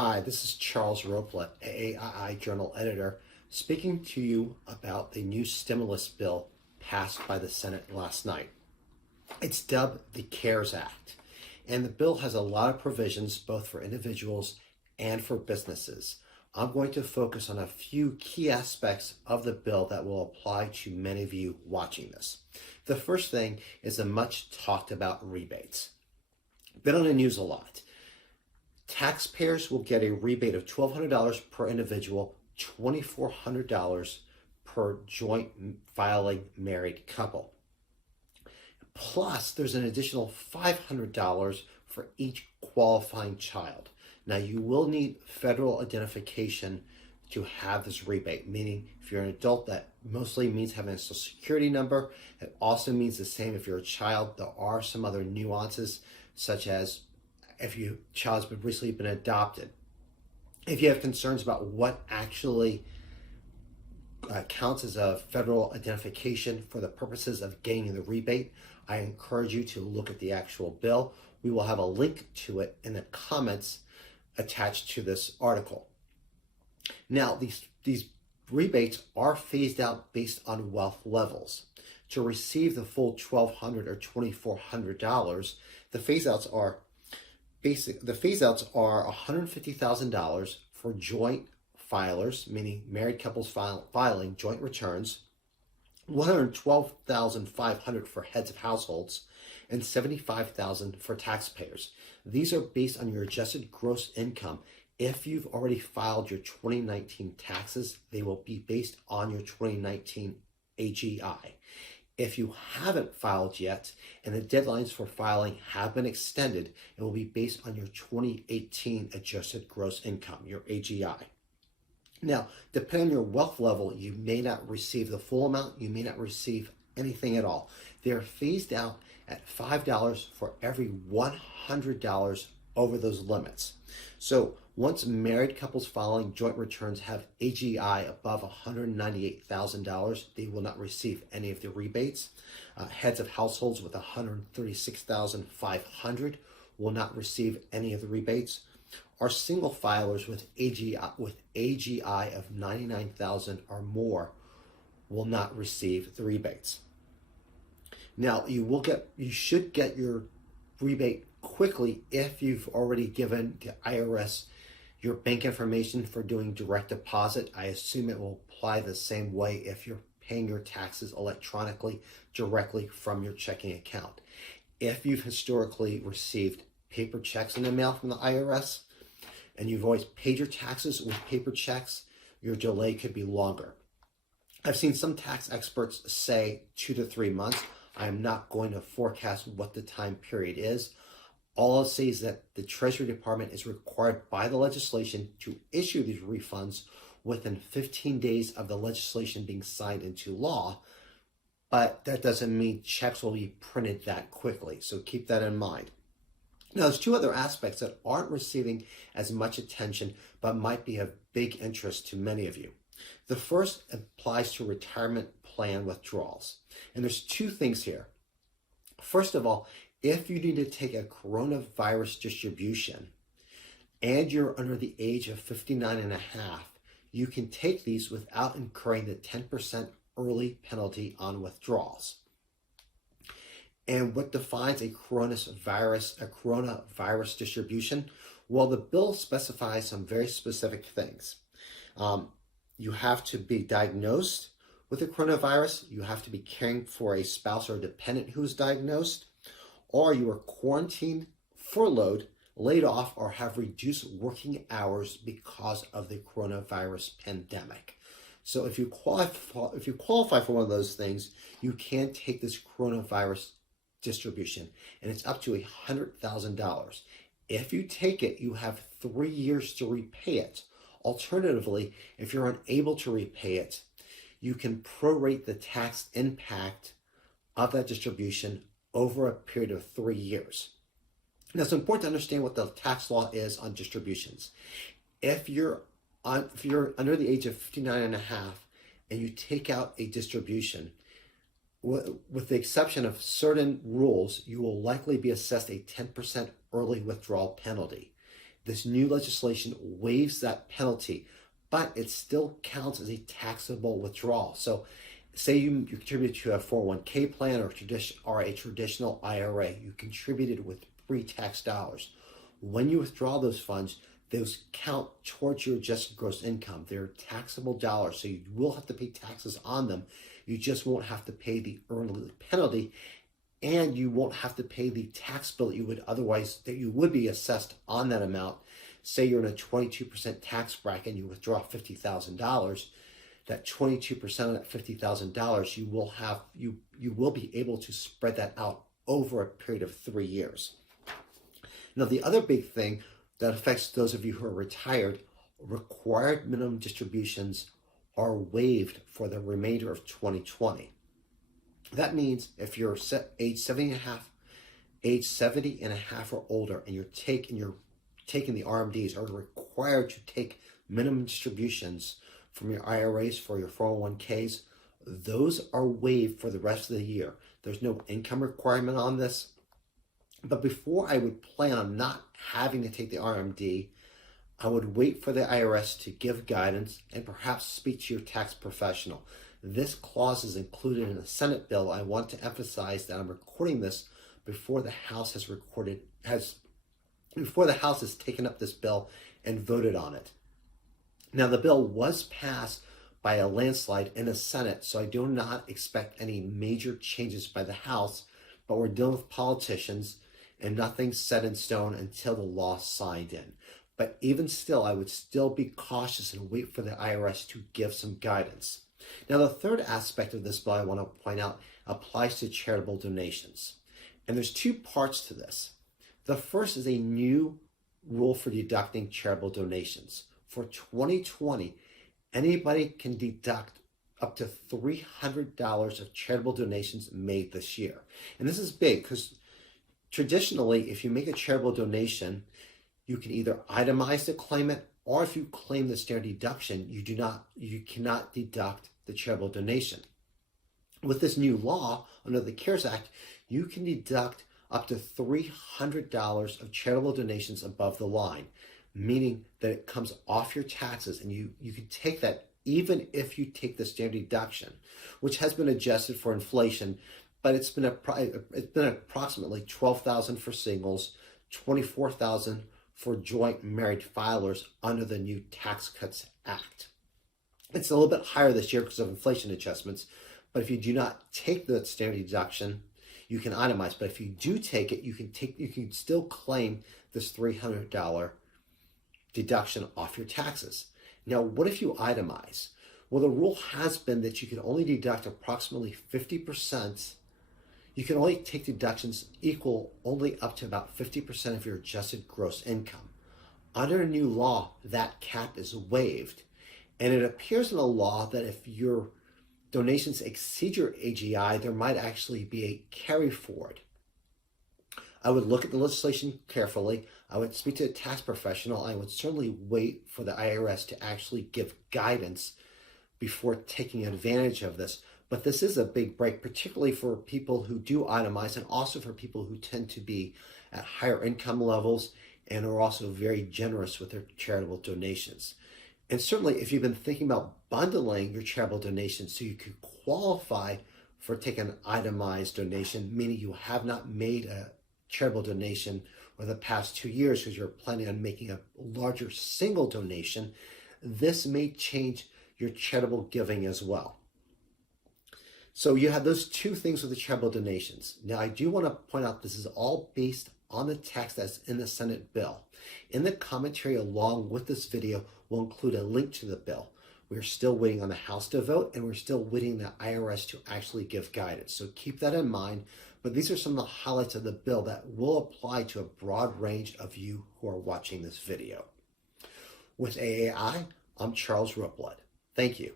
Hi, this is Charles Roplet, AAII Journal Editor, speaking to you about the new stimulus bill passed by the Senate last night. It's dubbed the CARES Act, and the bill has a lot of provisions both for individuals and for businesses. I'm going to focus on a few key aspects of the bill that will apply to many of you watching this. The first thing is the much talked about rebates. Been on the news a lot. Taxpayers will get a rebate of $1,200 per individual, $2,400 per joint filing married couple. Plus, there's an additional $500 for each qualifying child. Now, you will need federal identification to have this rebate, meaning if you're an adult, that mostly means having a social security number. It also means the same if you're a child. There are some other nuances, such as if your child's recently been adopted. If you have concerns about what actually counts as a federal identification for the purposes of gaining the rebate, I encourage you to look at the actual bill. We will have a link to it in the comments attached to this article. Now, these rebates are phased out based on wealth levels. To receive the full $1,200 or $2,400, the phase-outs are $150,000 for joint filers, meaning married couples filing joint returns, $112,500 for heads of households, and $75,000 for taxpayers. These are based on your adjusted gross income. If you've already filed your 2019 taxes, they will be based on your 2019 AGI. If you haven't filed yet and the deadlines for filing have been extended, it will be based on your 2018 adjusted gross income, your AGI. Now, depending on your wealth level, you may not receive the full amount, you may not receive anything at all. They are phased out at $5 for every $100 over those limits. So once married couples filing joint returns have AGI above $198,000, they will not receive any of the rebates. Heads of households with $136,500 will not receive any of the rebates. Our single filers with AGI of $99,000 or more will not receive the rebates. Now, you should get your rebate quickly if you've already given the IRS your bank information for doing direct deposit. I assume it will apply the same way if you're paying your taxes electronically directly from your checking account. If you've historically received paper checks in the mail from the IRS and you've always paid your taxes with paper checks, your delay could be longer. I've seen some tax experts say 2 to 3 months. I am not going to forecast what the time period is. All I'll say is that the Treasury Department is required by the legislation to issue these refunds within 15 days of the legislation being signed into law, but that doesn't mean checks will be printed that quickly, so keep that in mind. Now, there's two other aspects that aren't receiving as much attention, but might be of big interest to many of you. The first applies to retirement plan withdrawals, and there's two things here. First of all, if you need to take a coronavirus distribution and you're under the age of 59 and a half, you can take these without incurring the 10% early penalty on withdrawals. And what defines a coronavirus distribution? Well, the bill specifies some very specific things. You have to be diagnosed with the coronavirus, you have to be caring for a spouse or dependent who is diagnosed, or you are quarantined, furloughed, laid off, or have reduced working hours because of the coronavirus pandemic. So if you qualify for one of those things, you can take this coronavirus distribution, and it's up to $100,000. If you take it, you have 3 years to repay it. Alternatively, if you're unable to repay it, you can prorate the tax impact of that distribution over a period of 3 years. Now, it's important to understand what the tax law is on distributions. If you're under the age of 59 and a half and you take out a distribution, with the exception of certain rules, you will likely be assessed a 10% early withdrawal penalty. This new legislation waives that penalty, but it still counts as a taxable withdrawal. So say you contributed to a 401k plan or a traditional IRA. You contributed with pre-tax dollars. When you withdraw those funds, those count towards your adjusted gross income. They're taxable dollars, so you will have to pay taxes on them. You just won't have to pay the earned penalty, and you won't have to pay the tax bill that you would be assessed on that amount. Say you're in a 22% tax bracket and you withdraw $50,000. That 22% of that $50,000, you will be able to spread that out over a period of 3 years. Now, the other big thing that affects those of you who are retired, required minimum distributions are waived for the remainder of 2020. That means if you're age 70 and a half or older, and you're taking the RMDs, are required to take minimum distributions from your IRAs for your 401ks, those are waived for the rest of the year. There's no income requirement on this. But before I would plan on not having to take the RMD, I would wait for the IRS to give guidance and perhaps speak to your tax professional. This clause is included in a Senate bill. I want to emphasize that I'm recording this before the House has taken up this bill and voted on it. Now, the bill was passed by a landslide in the Senate, so I do not expect any major changes by the House, but we're dealing with politicians and nothing's set in stone until the law signed in. But even still, I would still be cautious and wait for the IRS to give some guidance. Now, the third aspect of this bill I want to point out applies to charitable donations. And there's two parts to this. The first is a new rule for deducting charitable donations. For 2020, anybody can deduct up to $300 of charitable donations made this year. And this is big because traditionally, if you make a charitable donation, you can either itemize to claim it, or if you claim the standard deduction, you cannot deduct the charitable donation. With this new law, under the CARES Act, you can deduct up to $300 of charitable donations above the line, meaning that it comes off your taxes, and you can take that even if you take the standard deduction, which has been adjusted for inflation, but it's been approximately $12,000 for singles, $24,000 for joint married filers under the new Tax Cuts Act. It's a little bit higher this year because of inflation adjustments, but if you do not take the standard deduction, you can itemize. But if you do take it, you can still claim this $300 deduction off your taxes. Now, what if you itemize? Well, the rule has been that you can only deduct approximately 50%. You can only take deductions equal only up to about 50% of your adjusted gross income. Under a new law, that cap is waived. And it appears in the law that if your donations exceed your AGI, there might actually be a carry forward. I would look at the legislation carefully. I would speak to a tax professional. I would certainly wait for the IRS to actually give guidance before taking advantage of this. But this is a big break, particularly for people who do itemize, and also for people who tend to be at higher income levels and are also very generous with their charitable donations. And certainly, if you've been thinking about bundling your charitable donations so you could qualify for taking an itemized donation, meaning you have not made a charitable donation over the past 2 years because you're planning on making a larger single donation, this may change your charitable giving as well. So you have those two things with the charitable donations. Now, I do want to point out this is all based on the text that's in the Senate bill. In the commentary along with this video, we'll include a link to the bill. We're still waiting on the House to vote, and we're still waiting on the IRS to actually give guidance. So keep that in mind. But these are some of the highlights of the bill that will apply to a broad range of you who are watching this video. With AAII, I'm Charles Roepblad. Thank you.